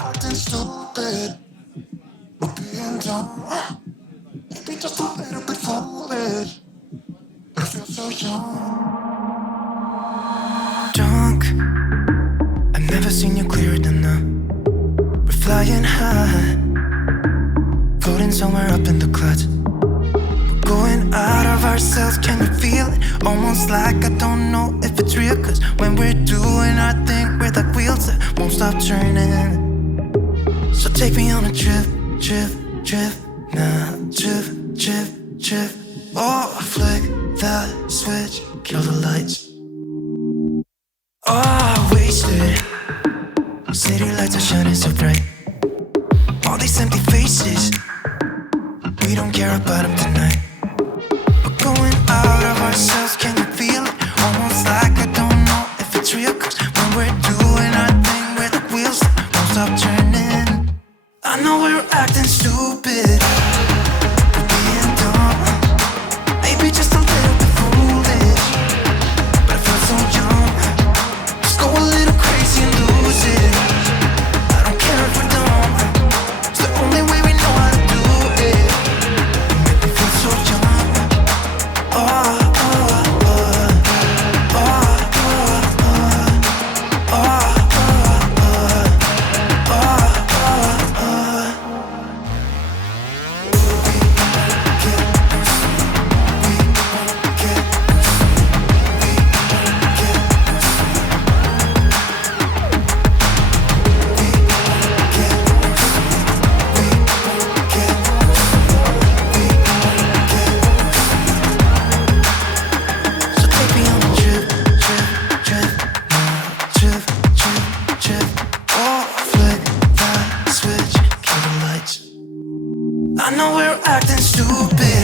acting stupid. We're being dumb. Maybe just a little bit foolish. But I feel so young. Drunk. I've never seen you clearer than now. We're flying high, floating somewhere up in the clouds. We're going out of ourselves, can you feel it? Almost like I don't know if it's real. Cause when we're doing our thing, we're like wheels that won't stop turning. So take me on a trip, trip, trip. Now trip, trip, trip. Oh, flick that switch, kill the lights. Oh, wasted. City lights are shining so bright. All these empty faces, we don't care about them tonight. We're going out of ourselves, can you feel it? Almost like I don't know if it's real. Cause when we're doing our thing, we're the wheels that won't stop turning. I know we're acting stupid, we're being dumb. Maybe just a little bit foolish, but I feel so young. Just go a little crazy and lose it. I don't care if we're dumb, it's the only way we know how to do it. You make me feel so young. Oh, oh, oh, oh, oh, oh, oh, so take me on a trip, trip, trip, trip, trip, trip. Oh, flick that switch, kill the lights. I know we're acting stupid.